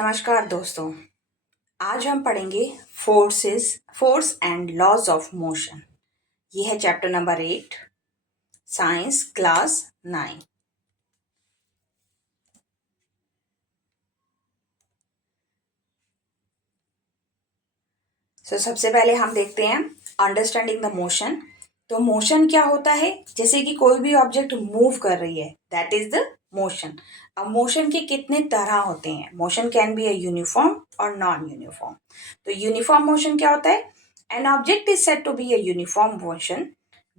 नमस्कार दोस्तों। आज हम पढ़ेंगे force and laws of motion. ये है चैप्टर नंबर 8, साइंस क्लास 9। सबसे पहले हम देखते हैं अंडरस्टैंडिंग द मोशन। तो मोशन क्या होता है? जैसे कि कोई भी ऑब्जेक्ट मूव कर रही है, दैट इज द मोशन। अब मोशन के कितने तरह होते हैं? Motion can be a uniform और नॉन यूनिफॉर्म। तो यूनिफॉर्म मोशन क्या होता है? An object is said to be a uniform motion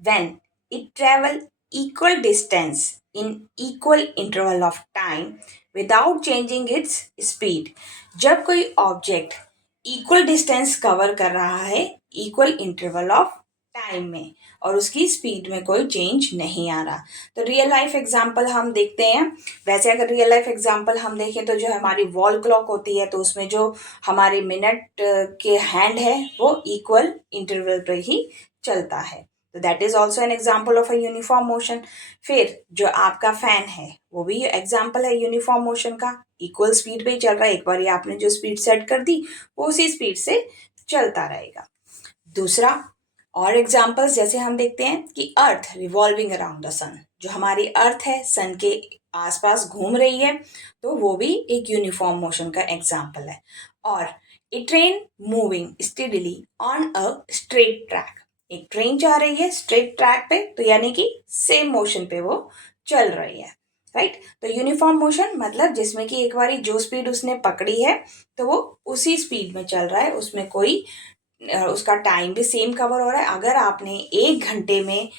when it travel equal distance in equal interval of time without changing its speed। जब कोई object equal distance cover कर रहा है equal interval of time में और उसकी speed में कोई चेंज नहीं आ रहा। तो रियल लाइफ एग्जांपल हम देखते हैं। वैसे अगर रियल लाइफ एग्जांपल हम देखें तो जो हमारी वॉल क्लॉक होती है, तो उसमें जो हमारे मिनट के हैंड है वो इक्वल इंटरवल पर ही चलता है। तो that is also an example of a uniform motion. फिर जो आपका फैन है वो भी एग्जाम्पल है यूनिफॉर्म मोशन का। इक्वल स्पीड पे ही चल रहा है, एक बार आपने जो स्पीड सेट कर दी वो उसी स्पीड से चलता रहेगा। दूसरा और एग्जाम्पल्स जैसे हम देखते हैं कि अर्थ रिवॉल्विंग अराउंड द सन, जो हमारी अर्थ है सन के आसपास घूम रही है, तो वो भी एक यूनिफॉर्म मोशन का एग्जाम्पल है। और a train moving steadily on a straight track, एक ट्रेन जा रही है स्ट्रेट ट्रैक पे, तो यानी कि सेम मोशन पे वो चल रही है, राइट। तो यूनिफॉर्म मोशन मतलब जिसमें कि एक बारी जो स्पीड उसने पकड़ी है तो वो उसी स्पीड में चल रहा है, उसमें कोई उसका टाइम भी सेम कवर हो रहा है। अगर आपने 1 घंटे में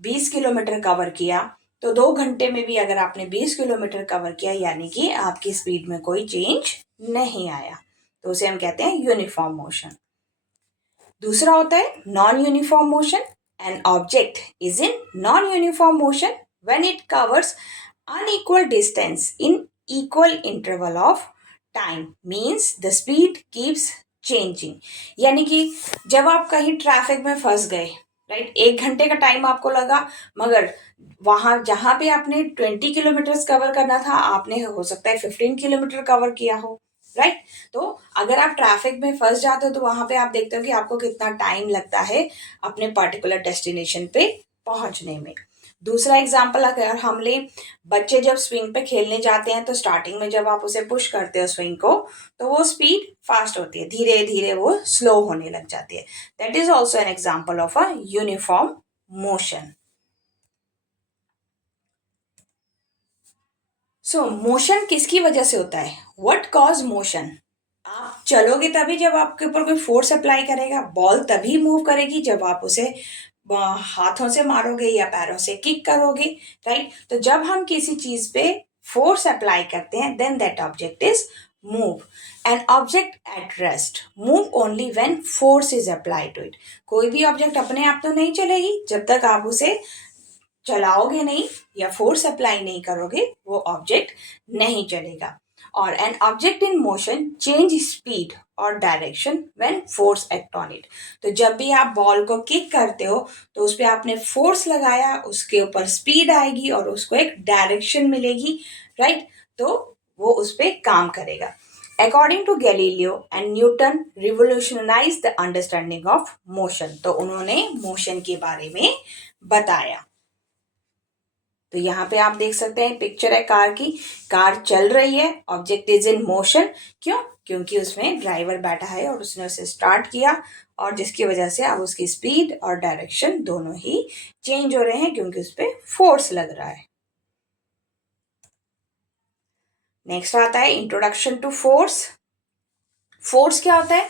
20 किलोमीटर कवर किया तो 2 घंटे में भी अगर आपने 20 किलोमीटर कवर किया, यानी कि आपकी स्पीड में कोई चेंज नहीं आया, तो उसे हम कहते हैं यूनिफॉर्म मोशन। दूसरा होता है non uniform motion. N object is in non uniform motion when it covers unequal distance in equal interval of time, means the speed keeps changing। यानी कि जब आप कहीं ट्रैफिक में फंस गए, राइट, 1 घंटे का टाइम आपको लगा, मगर वहां जहां पे आपने 20 किलोमीटर कवर करना था आपने हो सकता है 15 किलोमीटर कवर किया हो, राइट। तो अगर आप ट्रैफिक में फंस जाते हो तो वहां पे आप देखते हो कि आपको कितना टाइम लगता है अपने पर्टिकुलर डेस्टिनेशन पे पहुंचने में। दूसरा एग्जाम्पल अगर हम लें, बच्चे जब स्विंग पे खेलने जाते हैं तो स्टार्टिंग में जब आप उसे पुश करते हो स्विंग को, तो वो स्पीड फास्ट होती है, धीरे धीरे वो स्लो होने लग जाती है। That is also an example of a uniform motion. So motion किसकी वजह से होता है? What cause motion? आप चलोगे तभी जब आपके ऊपर कोई फोर्स अप्लाई करेगा। बॉल तभी मूव करेगी जब आप उसे हाथों से मारोगे या पैरों से किक करोगे, राइट। तो जब हम किसी चीज पे फोर्स अप्लाई करते हैं then that object is move. An object at rest move only when force is apply to it. कोई भी ऑब्जेक्ट अपने आप तो नहीं चलेगी जब तक आप उसे चलाओगे नहीं या फोर्स अप्लाई नहीं करोगे, वो ऑब्जेक्ट नहीं चलेगा। और an object in motion change speed और direction when force act on it. तो जब भी आप बॉल को किक करते हो तो उस पर आपने फोर्स लगाया, उसके ऊपर स्पीड आएगी और उसको एक डायरेक्शन मिलेगी, राइट। तो वो उस पर काम करेगा। According to Galileo and Newton revolutionize the understanding of motion. तो उन्होंने मोशन के बारे में बताया। तो यहाँ पे आप देख सकते हैं पिक्चर है कार की। कार चल रही है, ऑब्जेक्ट इज इन मोशन। क्यों? क्योंकि उसमें ड्राइवर बैठा है और उसने उसे स्टार्ट किया, और जिसकी वजह से अब उसकी स्पीड और डायरेक्शन दोनों ही चेंज हो रहे हैं क्योंकि उस पर फोर्स लग रहा है। नेक्स्ट आता है इंट्रोडक्शन टू फोर्स। फोर्स क्या होता है?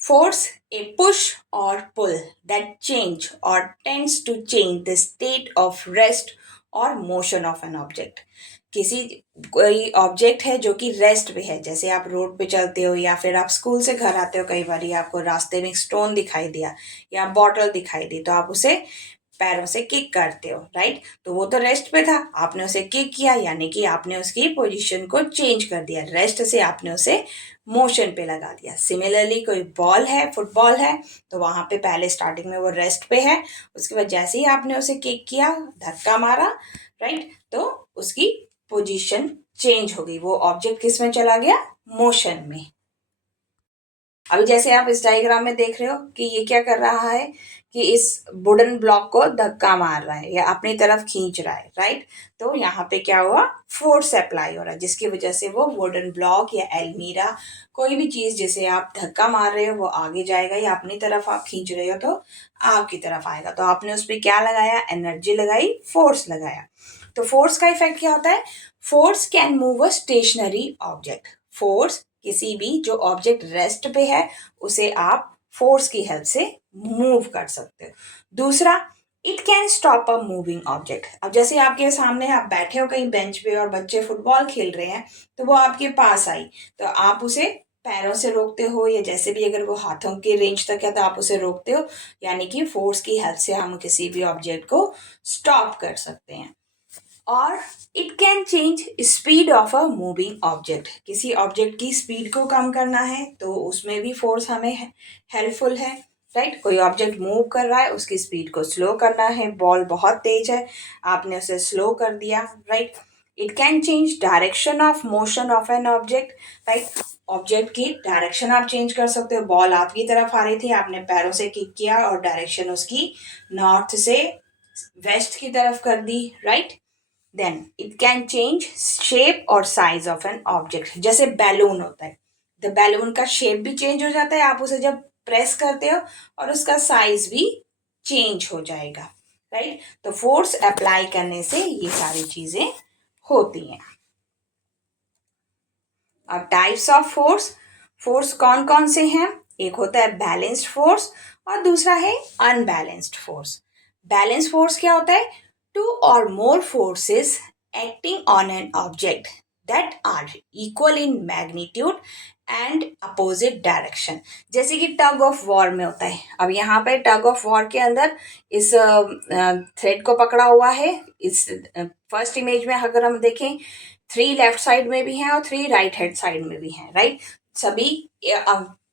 Force a push or pull that change or tends to change the state of rest or motion of an object. किसी कोई ऑब्जेक्ट है जो कि रेस्ट पे है, जैसे आप रोड पे चलते हो या फिर आप स्कूल से घर आते हो, कई बार आपको रास्ते में स्टोन दिखाई दिया या बॉटल दिखाई दी तो आप उसे पैरों से किक करते हो, राइट। तो वो तो रेस्ट पे था, आपने उसे किक किया यानी कि आपने उसकी पोजीशन को चेंज कर दिया, रेस्ट से आपने उसे मोशन पे लगा दिया। सिमिलरली कोई बॉल है, फुटबॉल है, तो वहां पे पहले स्टार्टिंग में वो रेस्ट पे है, उसके बाद जैसे ही आपने उसे किक किया, धक्का मारा, राइट, तो उसकी पोजीशन चेंज हो गई, वो ऑब्जेक्ट किस में चला गया, मोशन में। अभी जैसे आप इस डायग्राम में देख रहे हो कि ये क्या कर रहा है कि इस वुडन ब्लॉक को धक्का मार रहा है या अपनी तरफ खींच रहा है, राइट। तो यहाँ पे क्या हुआ, फोर्स अप्लाई हो रहा है, जिसकी वजह से वो वुडन ब्लॉक या एलमीरा, कोई भी चीज जिसे आप धक्का मार रहे हो वो आगे जाएगा, या अपनी तरफ आप खींच रहे हो तो आपकी तरफ आएगा। तो आपने उस पर क्या लगाया, एनर्जी लगाई, फोर्स लगाया। तो फोर्स का इफेक्ट क्या होता है, force can move a stationary object. Force किसी भी जो ऑब्जेक्ट रेस्ट पे है उसे आप फोर्स की हेल्प से मूव कर सकते हो। दूसरा, it can stop a moving object. अब जैसे आपके सामने आप बैठे हो कहीं बेंच पे और बच्चे फुटबॉल खेल रहे हैं, तो वो आपके पास आई, तो आप उसे पैरों से रोकते हो, या जैसे भी अगर वो हाथों के रेंज तक है तो आप उसे रोकते हो, यानी कि फोर्स की हेल्प से हम किसी भी ऑब्जेक्ट को स्टॉप कर सकते हैं। और it can change speed of a moving object. किसी ऑब्जेक्ट की स्पीड को कम करना है तो उसमें भी फोर्स हमें हेल्पफुल है, राइट। कोई ऑब्जेक्ट मूव कर रहा है, उसकी स्पीड को स्लो करना है, बॉल बहुत तेज है, आपने उसे स्लो कर दिया, right. It can change direction of motion of an object, right. Object की डायरेक्शन आप चेंज कर सकते हो। बॉल आपकी तरफ आ रही थी, आपने पैरों से किक किया और डायरेक्शन उसकी नॉर्थ से वेस्ट की तरफ कर दी, right. Then it can change shape और साइज ऑफ एन ऑब्जेक्ट। जैसे बैलून होता है, द बैलून का शेप भी चेंज हो जाता है, आप उसे जब प्रेस करते हो, और उसका साइज भी चेंज हो जाएगा, राइट। तो फोर्स अप्लाई करने से ये सारी चीजें होती हैं। अब टाइप्स ऑफ फोर्स, फोर्स कौन कौन से हैं, एक होता है बैलेंस्ड फोर्स और दूसरा है अनबैलेंस्ड फोर्स। बैलेंस्ड फोर्स क्या होता है, two or more forces acting on an object that are equal in magnitude and opposite direction. जैसे कि टग ऑफ वॉर में होता है। अब यहाँ पे टग ऑफ वॉर के अंदर इस थ्रेड को पकड़ा हुआ है। इस फर्स्ट इमेज में अगर हम देखें, 3 लेफ्ट साइड में भी हैं और 3 राइट हैंड साइड में भी हैं, राइट। सभी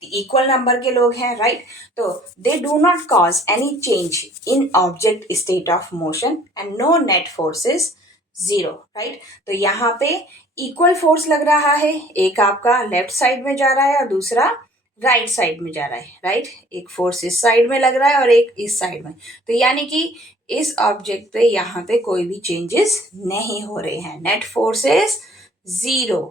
इक्वल नंबर के लोग हैं, राइट। तो they do not cause any change in object state of motion and no net force is zero, right. तो यहाँ पे इक्वल फोर्स लग रहा है, एक आपका लेफ्ट साइड में जा रहा है और दूसरा राइट साइड में जा रहा है, राइट। एक फोर्स इस साइड में लग रहा है और एक इस साइड में। तो यानी कि इस ऑब्जेक्ट पे यहाँ पे कोई भी चेंजेस नहीं हो रहे हैं, net force is zero,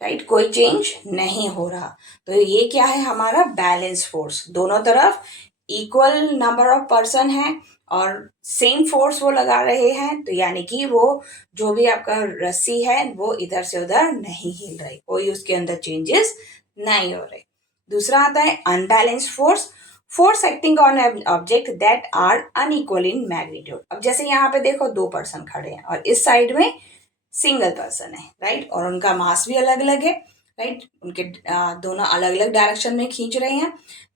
right. कोई चेंज नहीं हो रहा। तो ये क्या है, हमारा बैलेंस फोर्स। दोनों तरफ इक्वल नंबर ऑफ पर्सन है और सेम फोर्स वो लगा रहे हैं, तो यानी कि वो जो भी आपका रस्सी है वो इधर से उधर नहीं हिल रही, कोई उसके अंदर चेंजेस नहीं हो रहे। दूसरा आता है unbalanced force, force acting on object that are unequal in magnitude. अब जैसे यहाँ पे देखो 2 पर्सन खड़े हैं और इस साइड में सिंगल पर्सन है, राइट, और उनका मास भी अलग अलग है, राइट। उनके दोनों अलग अलग डायरेक्शन में खींच रहे हैं।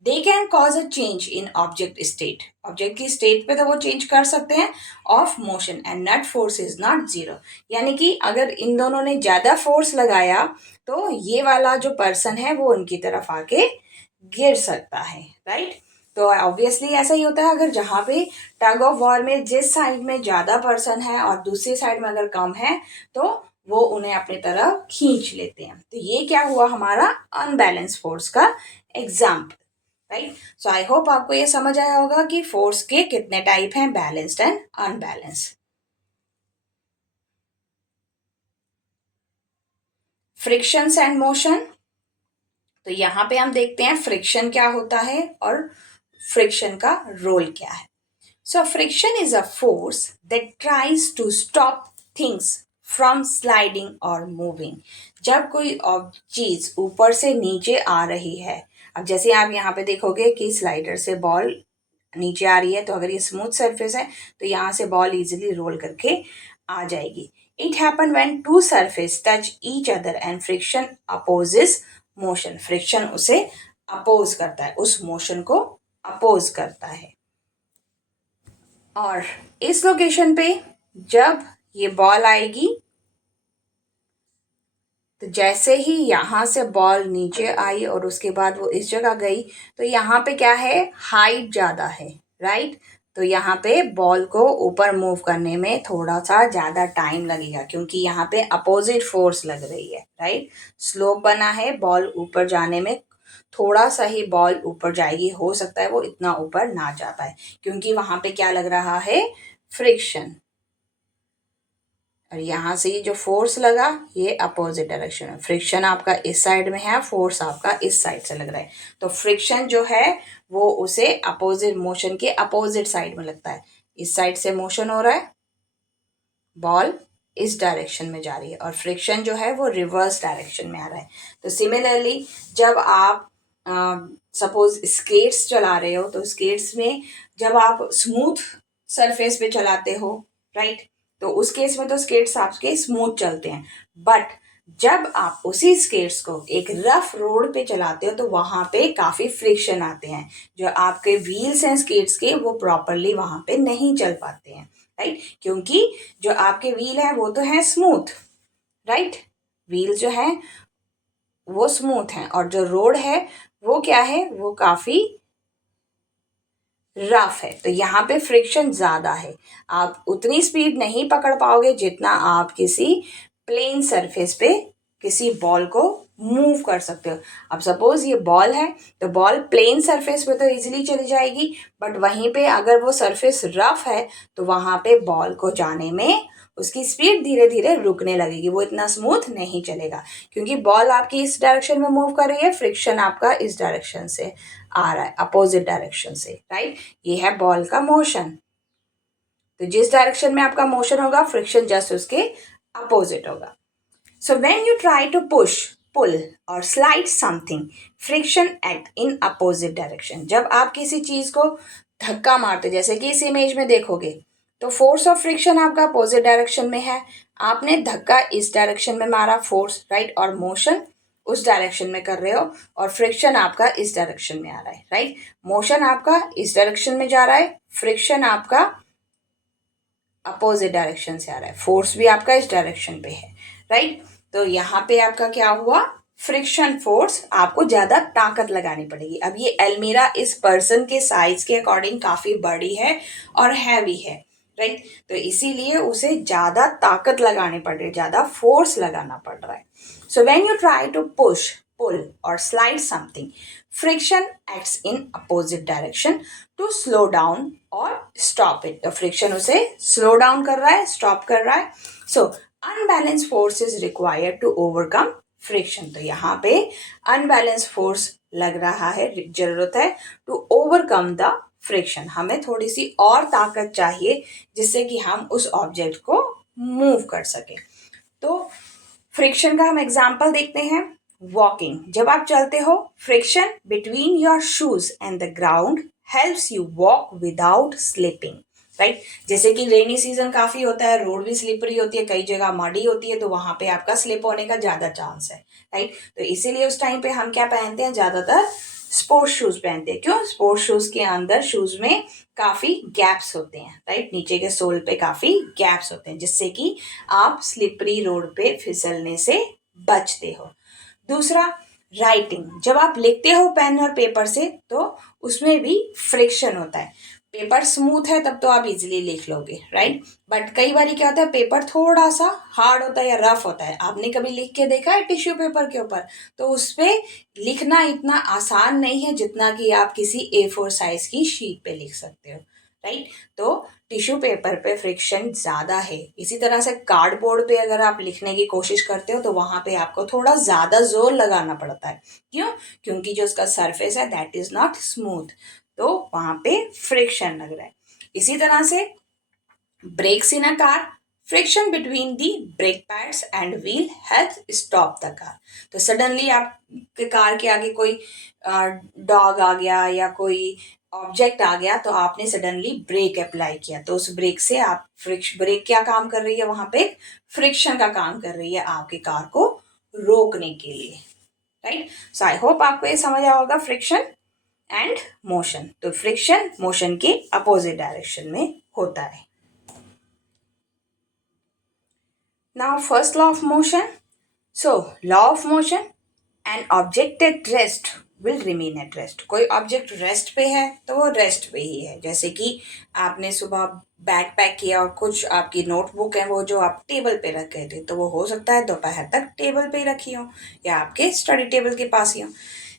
They can cause a change in object state, object की स्टेट पे तो वो चेंज कर सकते हैं, of motion and net force is not zero. यानी कि अगर इन दोनों ने ज्यादा फोर्स लगाया तो ये वाला जो पर्सन है वो उनकी तरफ आके गिर सकता है, राइट। तो ऑब्वियसली ऐसा ही होता है, अगर जहाँ पे टग ऑफ वॉर में जिस साइड में ज्यादा पर्सन है और दूसरी साइड में अगर कम है तो वो उन्हें अपनी तरफ खींच लेते हैं। तो ये क्या हुआ, हमारा अनबैलेंस फोर्स का example, right. So I hope आपको ये समझ आया होगा कि फोर्स के कितने टाइप हैं, balanced and unbalanced. Frictions and motion, तो यहाँ पे हम देखते हैं फ्रिक्शन क्या होता है और फ्रिक्शन का रोल क्या है। So friction is a force that tries to stop things from sliding or moving. जब कोई चीज ऊपर से नीचे आ रही है, अब जैसे आप यहाँ पे देखोगे कि स्लाइडर से बॉल नीचे आ रही है, तो अगर ये स्मूथ सरफेस है तो यहाँ से बॉल इजीली रोल करके आ जाएगी। It happen when two surface touch each other and friction opposes motion. Friction उसे अपोज करता है, उस मोशन को अपोज करता है। और इस लोकेशन पे जब ये बॉल आएगी तो जैसे ही यहाँ से बॉल नीचे आई और उसके बाद वो इस जगह गई, तो यहाँ पे क्या है, हाइट ज़्यादा है, राइट। तो यहाँ पे बॉल को ऊपर मूव करने में थोड़ा सा ज़्यादा टाइम लगेगा क्योंकि यहाँ पे अपोजिट फोर्स लग रही है, राइट। स्लोप बना है, बॉल ऊपर जाने में थोड़ा सा ही बॉल ऊपर जाएगी, हो सकता है वो इतना ऊपर ना जा पाए क्योंकि वहाँ पे क्या लग रहा है, फ्रिक्शन। और यहाँ से ये जो फोर्स लगा ये अपोजिट डायरेक्शन में, फ्रिक्शन आपका इस साइड में है, फोर्स आपका इस साइड से लग रहा है, तो फ्रिक्शन जो है वो उसे अपोजिट मोशन के अपोजिट साइड में लगता है। इस साइड से मोशन हो रहा है, बॉल इस डायरेक्शन में जा रही है और फ्रिक्शन जो है वो रिवर्स डायरेक्शन में आ रहा है। तो सिमिलरली जब आप सपोज स्केट्स चला रहे हो तो स्केट्स में जब आप स्मूथ सरफेस पे चलाते हो, राइट, तो उस केस में तो स्केट्स आपके स्मूथ चलते हैं, बट जब आप उसी स्केट्स को एक रफ रोड पे चलाते हो तो वहां पे काफी फ्रिक्शन आते हैं, जो आपके व्हील्स हैं स्केट्स के वो प्रॉपरली वहां पे नहीं चल पाते हैं, राइट, क्योंकि जो आपके व्हील है वो तो है स्मूथ, राइट, व्हील जो है वो स्मूथ है और जो रोड है वो क्या है, वो काफी रफ है, तो यहाँ पे फ्रिक्शन ज्यादा है, आप उतनी स्पीड नहीं पकड़ पाओगे जितना आप किसी प्लेन सरफेस पे किसी बॉल को मूव कर सकते हो। अब सपोज ये बॉल है तो बॉल प्लेन सरफेस पे तो इजीली चली जाएगी, बट वहीं पे अगर वो सरफेस रफ है तो वहां पे बॉल को जाने में उसकी स्पीड धीरे धीरे रुकने लगेगी, वो इतना स्मूथ नहीं चलेगा क्योंकि बॉल आपकी इस डायरेक्शन में मूव कर रही है, फ्रिक्शन आपका इस डायरेक्शन से आ रहा है, अपोजिट डायरेक्शन से, राइट। ये है बॉल का मोशन, तो जिस डायरेक्शन में आपका मोशन होगा फ्रिक्शन जस्ट उसके अपोजिट होगा। So when you try to push, pull or slide something, friction act in opposite direction. जब आप किसी चीज को धक्का मारते, जैसे कि इस इमेज में देखोगे तो फोर्स ऑफ फ्रिक्शन आपका अपोजिट डायरेक्शन में है, आपने धक्का इस डायरेक्शन में मारा फोर्स, राइट, और मोशन उस डायरेक्शन में कर रहे हो और फ्रिक्शन आपका इस डायरेक्शन में आ रहा है, राइट। मोशन आपका इस डायरेक्शन में जा रहा है, फ्रिक्शन आपका अपोजिट डायरेक्शन से आ रहा है, फोर्स भी आपका इस डायरेक्शन पे है, राइट। तो यहाँ पे आपका क्या हुआ, फ्रिक्शन फोर्स, आपको ज्यादा ताकत लगानी पड़ेगी। अब ये एल्मीरा इस पर्सन के साइज के अकॉर्डिंग काफी बड़ी है और हैवी है, राइट, तो इसीलिए उसे ज्यादा ताकत लगानी पड़ रही है, ज्यादा फोर्स लगाना पड़ रहा है। So when you try to push, pull or slide something, friction acts in opposite direction to slow down or stop it. तो फ्रिक्शन उसे स्लो डाउन कर रहा है, स्टॉप कर रहा है। So unbalance force is required to overcome friction. तो यहाँ पे अनबैलेंस फोर्स लग रहा है, जरूरत है टू ओवरकम द फ्रिक्शन, हमें थोड़ी सी और ताकत चाहिए जिससे कि हम उस ऑब्जेक्ट को मूव कर सके। तो फ्रिक्शन का हम एग्जाम्पल देखते हैं। वॉकिंग, जब आप चलते हो, friction between your shoes and the ground helps you walk without slipping, right. जैसे कि रेनी सीजन काफी होता है, रोड भी स्लिपरी होती है, कई जगह मडी होती है, तो वहां पे आपका स्लिप होने का ज्यादा चांस है, राइट। तो इसीलिए उस टाइम पे हम क्या पहनते हैं, ज्यादातर स्पोर्ट्स शूज पहनते हैं। क्यों, स्पोर्ट्स शूज के अंदर शूज में काफी गैप्स होते हैं, राइट, नीचे के सोल पे काफी गैप्स होते हैं जिससे कि आप स्लिपरी रोड पे फिसलने से बचते हो। दूसरा, राइटिंग, जब आप लिखते हो पेन और पेपर से तो उसमें भी फ्रिक्शन होता है। पेपर स्मूथ है तब तो आप इजीली लिख लोगे, राइट, बट कई बार क्या होता है, पेपर थोड़ा सा हार्ड होता है या रफ होता है। आपने कभी लिख के देखा है टिश्यू पेपर के ऊपर, तो उस पे लिखना इतना आसान नहीं है जितना कि आप किसी A4 साइज की शीट पे लिख सकते हो, राइट। तो टिश्यू पेपर पे फ्रिक्शन ज्यादा है। इसी तरह से कार्डबोर्ड पे अगर आप लिखने की कोशिश करते हो तो वहां पे आपको थोड़ा ज्यादा जोर लगाना पड़ता है। क्यों, क्योंकि जो उसका सरफेस है दैट इज नॉट स्मूथ, तो वहां पे फ्रिक्शन लग रहा है। इसी तरह से brakes in a car, friction between the brake pads and wheel helps stop the car। तो सडनली आपके कार के आगे कोई डॉग आ गया या कोई ऑब्जेक्ट आ गया तो आपने सडनली ब्रेक अप्लाई किया, तो उस ब्रेक से आप ब्रेक क्या काम कर रही है, वहां पे फ्रिक्शन का काम कर रही है आपके कार को रोकने के लिए, राइट। सो आई होप आपको ये समझ आया होगा फ्रिक्शन एंड मोशन। तो फ्रिक्शन मोशन के अपोजिट डायरेक्शन में होता है। Now, first law of motion. So, law of motion, an object at rest will remain at rest. कोई ऑब्जेक्ट रेस्ट पे है तो वो रेस्ट पे ही है। जैसे कि आपने सुबह बैग पैक किया और कुछ आपकी नोटबुक है वो जो आप टेबल पे रख गए थे, तो वो हो सकता है दोपहर तक टेबल पे ही रखी हो या आपके स्टडी टेबल के पास ही हो।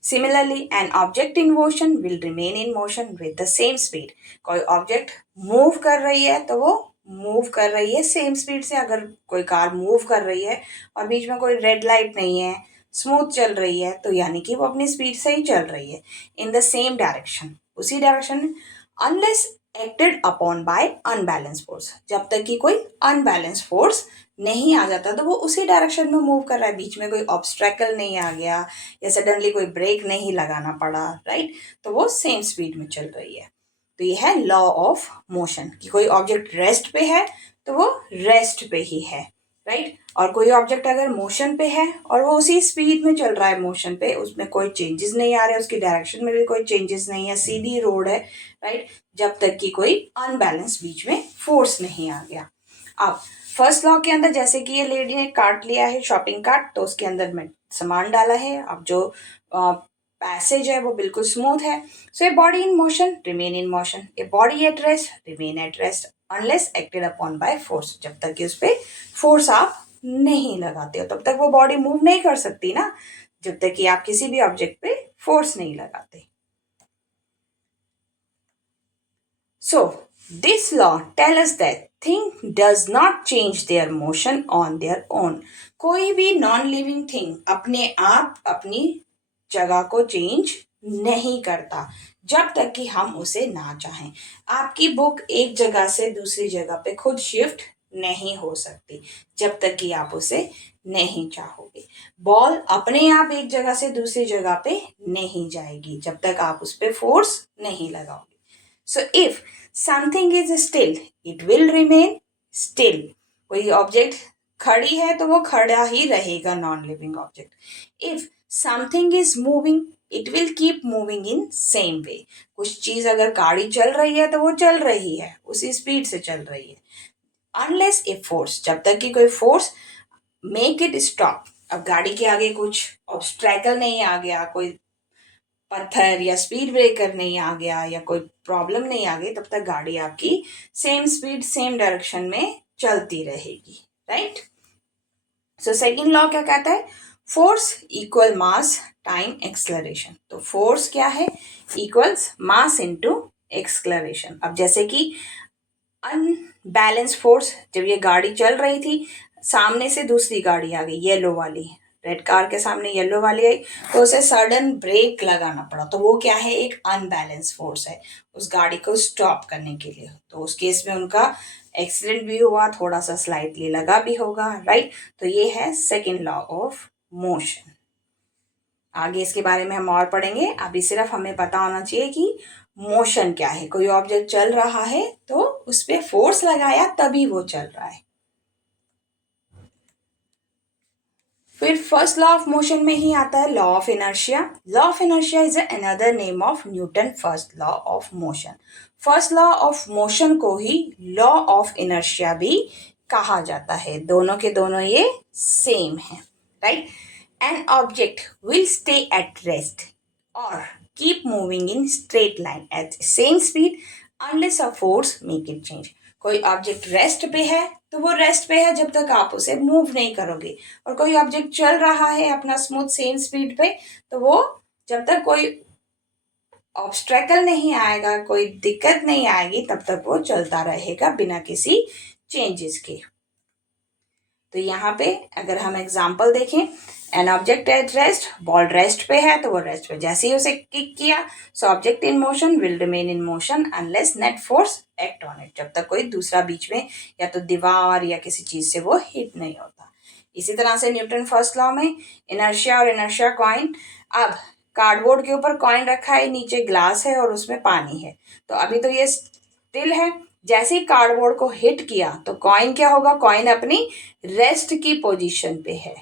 Similarly N object in motion will remain in motion with the same speed. कोई ऑब्जेक्ट मूव कर रही है तो वो मूव कर रही है सेम स्पीड से। अगर कोई कार मूव कर रही है और बीच में कोई रेड लाइट नहीं है, स्मूथ चल रही है, तो यानी कि वो अपनी स्पीड से ही चल रही है, इन द सेम डायरेक्शन, उसी डायरेक्शन में, unless acted upon bye unbalance force. जब तक कि कोई अनबैलेंस फोर्स नहीं आ जाता तो वो उसी डायरेक्शन में मूव कर रहा है, बीच में कोई ऑब्स्ट्रैकल नहीं आ गया या सडनली कोई ब्रेक नहीं लगाना पड़ा, राइट, तो वो सेम स्पीड में चल रही है। तो ये है लॉ ऑफ मोशन कि कोई ऑब्जेक्ट रेस्ट पे है तो वो रेस्ट पे ही है, राइट। और कोई ऑब्जेक्ट अगर मोशन पे है और वो उसी स्पीड में चल रहा है मोशन पे, उसमें कोई चेंजेस नहीं आ रहे, उसकी डायरेक्शन में भी कोई चेंजेस नहीं है, सीधी रोड है, राइट, जब तक कि कोई अनबैलेंस बीच में फोर्स नहीं आ गया। अब फर्स्ट लॉ के अंदर जैसे कि ये लेडी ने कार्ट लिया है, शॉपिंग कार्ट, तो उसके अंदर में सामान डाला है। अब जो पैसेज है वो बिल्कुल स्मूथ है। So a body in motion remain in motion, a body at rest remain at rest unless acted upon by force. जब तक कि उस पर फोर्स आप नहीं लगाते हो तब तक वो बॉडी मूव नहीं कर सकती ना, जब तक कि आप किसी भी ऑब्जेक्ट पे फोर्स नहीं लगाते। So, this law tells us that thing does not change their motion on their own. कोई भी नॉन लिविंग थिंग अपने आप अपनी जगह को चेंज नहीं करता जब तक कि हम उसे ना चाहें। आपकी बुक एक जगह से दूसरी जगह पे खुद शिफ्ट नहीं हो सकती जब तक कि आप उसे नहीं चाहोगे। बॉल अपने आप एक जगह से दूसरी जगह पे नहीं जाएगी जब तक आप उस पर फोर्स नहीं लगाओगे। So if something is still, it will remain still. कोई ऑब्जेक्ट खड़ी है तो वो खड़ा ही रहेगा, non living object. If something is moving, it will keep moving in same way. कुछ चीज अगर गाड़ी चल रही है तो वो चल रही है, उसी स्पीड से चल रही है। अनलेस ए फोर्स, जब तक कि कोई फोर्स मेक इट स्टॉप। अब गाड़ी के आगे कुछ ऑब्स्ट्रैकल नहीं आ गया, कोई पत्थर या स्पीड ब्रेकर नहीं आ गया या कोई प्रॉब्लम नहीं आ गई, तब तक गाड़ी आपकी सेम स्पीड सेम डायरेक्शन में चलती रहेगी, राइट। सो सेकंड लॉ क्या कहता है? फोर्स इक्वल मास टाइम एक्सलरेशन। तो फोर्स क्या है? Equals mass into acceleration. अब जैसे कि अनबैलेंस फोर्स, जब ये गाड़ी चल रही थी, सामने से दूसरी गाड़ी आ गई, येलो वाली, रेड कार के सामने येलो वाली आई, तो उसे सडन ब्रेक लगाना पड़ा, तो वो क्या है? एक अनबैलेंस फोर्स है उस गाड़ी को स्टॉप करने के लिए। तो उस केस में उनका एक्सीडेंट भी हुआ, थोड़ा सा स्लाइटली लगा भी होगा, राइट। तो ये है सेकेंड लॉ ऑफ मोशन। आगे इसके बारे में हम और पढ़ेंगे। अभी सिर्फ हमें पता होना चाहिए कि मोशन क्या है। कोई ऑब्जेक्ट चल रहा है तो उस पर फोर्स लगाया तभी वो चल रहा है। फिर फर्स्ट लॉ ऑफ मोशन में ही आता है law of inertia. Law of inertia is another name of Newton first law of motion. First law of motion को ही लॉ ऑफ इनर्शिया भी कहा जाता है। दोनों के दोनों ये सेम है, right. An object will stay at rest or keep moving in straight line at same speed unless a force make it change. कोई ऑब्जेक्ट रेस्ट पे है तो वो रेस्ट पे है जब तक आप उसे मूव नहीं करोगे, और कोई ऑब्जेक्ट चल रहा है अपना स्मूथ सेम स्पीड पे, तो वो जब तक कोई ऑब्स्ट्रैकल नहीं आएगा, कोई दिक्कत नहीं आएगी, तब तक वो चलता रहेगा बिना किसी चेंजेस के। तो यहाँ पे अगर हम एग्जाम्पल देखें, N object at rest, ball rest पे है तो वो रेस्ट पे, जैसे ही उसे किक किया, so object in motion will remain in motion unless net force act on it. जब तक कोई दूसरा बीच में या तो दीवार या किसी चीज से वो हिट नहीं होता। इसी तरह से न्यूटन फर्स्ट लॉ में इनर्शिया और इनर्शिया कॉइन। अब कार्डबोर्ड के ऊपर कॉइन रखा है, नीचे ग्लास है और उसमें पानी है, तो अभी तो ये स्टिल है। जैसे ही कार्डबोर्ड को हिट किया तो कॉइन क्या होगा? कॉइन अपनी रेस्ट की पोजीशन पे है,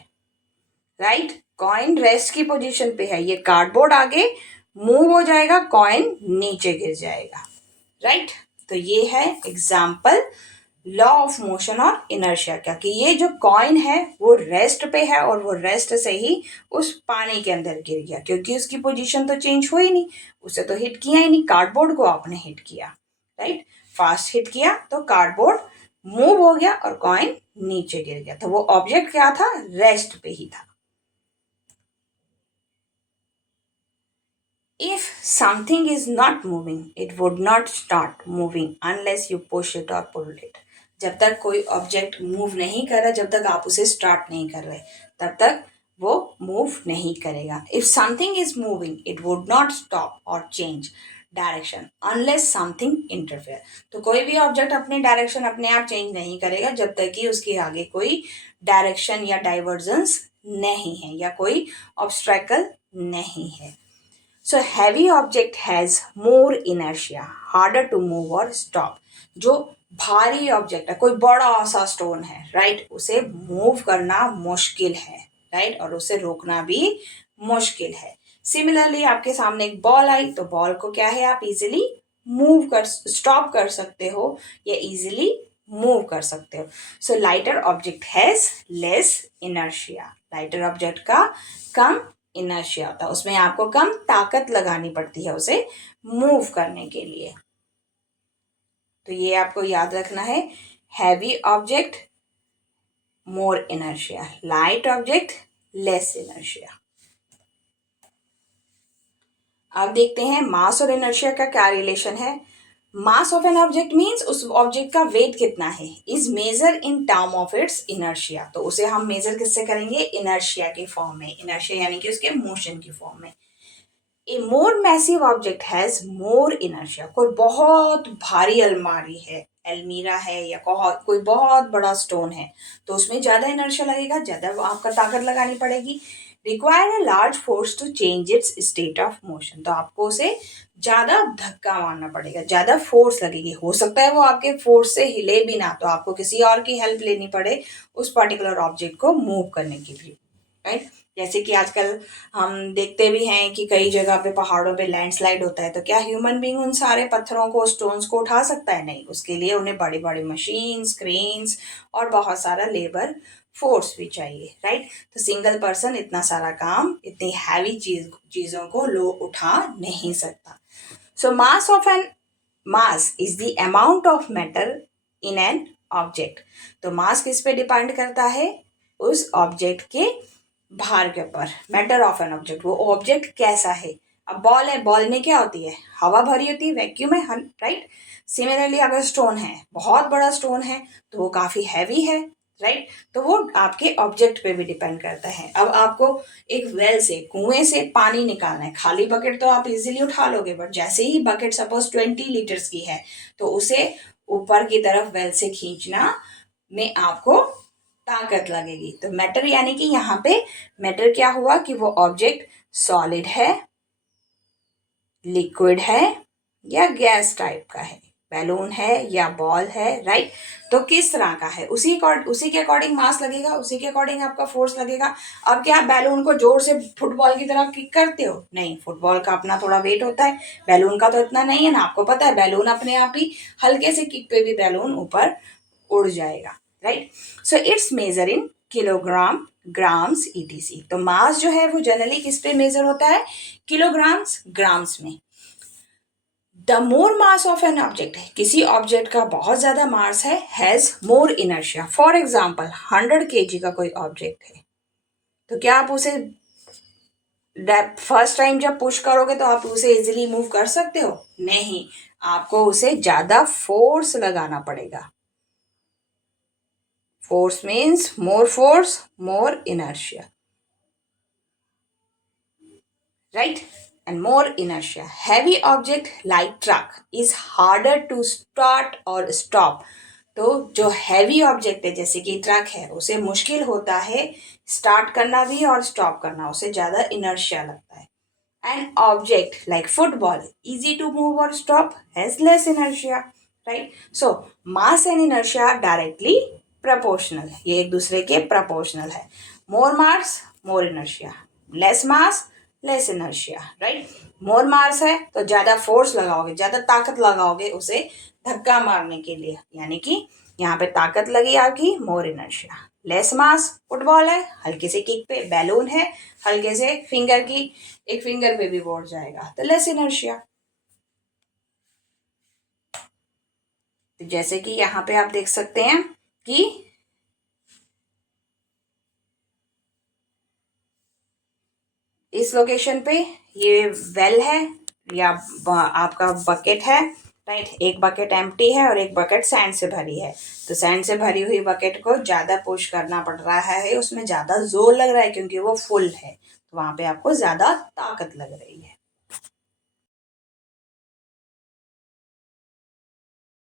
राइट। कॉइन रेस्ट की पोजीशन पे है, ये कार्डबोर्ड आगे मूव हो जाएगा, कॉइन नीचे गिर जाएगा, राइट। तो ये है एग्जाम्पल लॉ ऑफ मोशन और इनर्शिया का, कि ये जो कॉइन है वो रेस्ट पे है और वो रेस्ट से ही उस पानी के अंदर गिर गया, क्योंकि उसकी पोजीशन तो चेंज हुई नहीं, उसे तो हिट किया ही नहीं, कार्डबोर्ड को आपने हिट किया, राइट, फास्ट हिट किया तो कार्डबोर्ड मूव हो गया और कॉइन नीचे गिर गया, तो वो ऑब्जेक्ट क्या था, रेस्ट पे ही था। If something is not moving, it would not start moving unless you push it or pull it. जब तक कोई ऑब्जेक्ट मूव नहीं कर रहा, जब तक आप उसे स्टार्ट नहीं कर रहे, तब तक वो मूव नहीं करेगा। If something is moving, it would not stop or change direction unless something interfere. तो कोई भी ऑब्जेक्ट अपनी डायरेक्शन अपने आप चेंज नहीं करेगा जब तक कि उसके आगे कोई डायरेक्शन या डाइवर्जेंस नहीं है या कोई ऑब्स्ट्रैकल नहीं है। So heavy object has more inertia, harder to move or stop. जो भारी ऑब्जेक्ट है, कोई बड़ा सा स्टोन है, राइट, उसे मूव करना मुश्किल है, राइट, और उसे रोकना भी मुश्किल है। सिमिलरली आपके सामने एक बॉल आई, तो बॉल को क्या है, आप इजीली मूव कर स्टॉप कर सकते हो या इजीली मूव कर सकते हो। So lighter object has less inertia. Lighter object का कम इनर्शिया होता है, उसमें आपको कम ताकत लगानी पड़ती है उसे मूव करने के लिए। तो ये आपको याद रखना है, हैवी ऑब्जेक्ट मोर inertia, light object less inertia. अब देखते हैं मास और इनर्शिया का क्या रिलेशन है। Mass of an object means उस ऑब्जेक्ट का वेट कितना है, is measure in term of its inertia. तो उसे हम मेजर किससे करेंगे, इनर्शिया के फॉर्म में, इनर्शिया यानी कि उसके मोशन की फॉर्म में। A more massive object has more inertia. कोई बहुत भारी अलमारी है, अलमीरा है, या कोई बहुत बड़ा स्टोन है, तो उसमें ज्यादा इनर्शिया लगेगा, ज्यादा आपका ताकत लगानी पड़ेगी। Require a large force to change its state of motion. तो आपको उसे ज्यादा धक्का मारना पड़ेगा, ज्यादा फोर्स लगेगी, हो सकता है वो आपके फोर्स से हिले भी ना, तो आपको किसी और की हेल्प लेनी पड़े उस पर्टिकुलर ऑब्जेक्ट को मूव करने के लिए, राइट। जैसे कि आजकल हम देखते भी हैं कि कई जगह पे पहाड़ों पे लैंडस्लाइड होता है, तो क्या ह्यूमन बींग उन सारे पत्थरों को, स्टोन्स को उठा सकता है, नहीं, उसके लिए उन्हें बड़ी बड़ी मशीन्स, क्रेन्स और बहुत सारा लेबर फोर्स भी चाहिए, राइट। तो सिंगल पर्सन इतना सारा काम, इतनी हैवी चीजों को लो उठा नहीं सकता। So mass is the amount of matter in an object. तो मास किस पे डिपेंड करता है, उस ऑब्जेक्ट के भार के ऊपर, मैटर ऑफ एन ऑब्जेक्ट, वो ऑब्जेक्ट कैसा है। अब बॉल है, बॉल में क्या होती है, हवा भरी होती है, वैक्यूम है, राइट। सिमिलरली अगर स्टोन है, बहुत बड़ा स्टोन है, तो वो काफी हैवी है, राइट। तो वो आपके ऑब्जेक्ट पे भी डिपेंड करता है। अब आपको एक वेल से, कुएं से पानी निकालना है, खाली बकेट तो आप इजीली उठा लोगे, बट जैसे ही बकेट सपोज 20 लीटर्स की है, तो उसे ऊपर की तरफ वेल से खींचना में आपको ताकत लगेगी। तो मैटर यानी कि यहाँ पे मैटर क्या हुआ कि वो ऑब्जेक्ट सॉलिड है, लिक्विड है, या गैस टाइप का है, बैलून है या बॉल है, राइट। तो किस तरह का है, उसी के अकॉर्डिंग मास लगेगा, उसी के अकॉर्डिंग आपका फोर्स लगेगा। अब क्या आप बैलून को जोर से फुटबॉल की तरह किक करते हो, नहीं, फुटबॉल का अपना थोड़ा वेट होता है, बैलून का तो इतना नहीं है ना, आपको पता है बैलून अपने आप ही हल्के से किक पे भी बैलून ऊपर उड़ जाएगा, right. So it's measure in kilogram, grams, ETC. तो मास जो है वो जनरली किस पे मेजर होता है, किलोग्राम्स, ग्राम्स में। The more mass of an object है, किसी ऑब्जेक्ट का बहुत ज्यादा मास है, has more inertia. For example 100 kg का कोई ऑब्जेक्ट है, तो क्या आप उसे फर्स्ट टाइम जब पुश करोगे तो आप उसे इजीली मूव कर सकते हो, नहीं, आपको उसे ज्यादा फोर्स लगाना पड़ेगा। Force means more force, more inertia. Right? And more inertia. Heavy object like truck is harder to start or stop. तो जो हैवी ऑब्जेक्ट है जैसे कि ट्रक है, उसे मुश्किल होता है स्टार्ट करना भी और स्टॉप करना, उसे ज्यादा इनर्शिया लगता है। And object like football easy to move or stop, has less inertia, right. So mass and inertia directly proportional है, ये एक दूसरे के प्रपोर्शनल है। More mass more inertia, less mass less inertia, right. More mass है तो ज्यादा force लगाओगे, ज्यादा ताकत लगाओगे उसे धक्का मारने के लिए, यानी कि यहाँ पे ताकत लगी आपकी, मोर इनर्शिया। लेस मास, फुटबॉल है, हल्के से किक पे, बैलून है, हल्के से फिंगर की, एक फिंगर पे भी बोर्ड जाएगा तो लेस इनर्शिया। तो जैसे कि यहाँ पे आप देख सकते हैं कि इस लोकेशन पे ये वेल है या आपका बकेट है, राइट। एक बकेट एम्प्टी है और एक बकेट सैंड से भरी है। तो सैंड से भरी हुई बकेट को ज़्यादा पुश करना पड़ रहा है, उसमें ज़्यादा जोर लग रहा है क्योंकि वो फुल है, तो वहाँ पे आपको ज़्यादा ताकत लग रही है।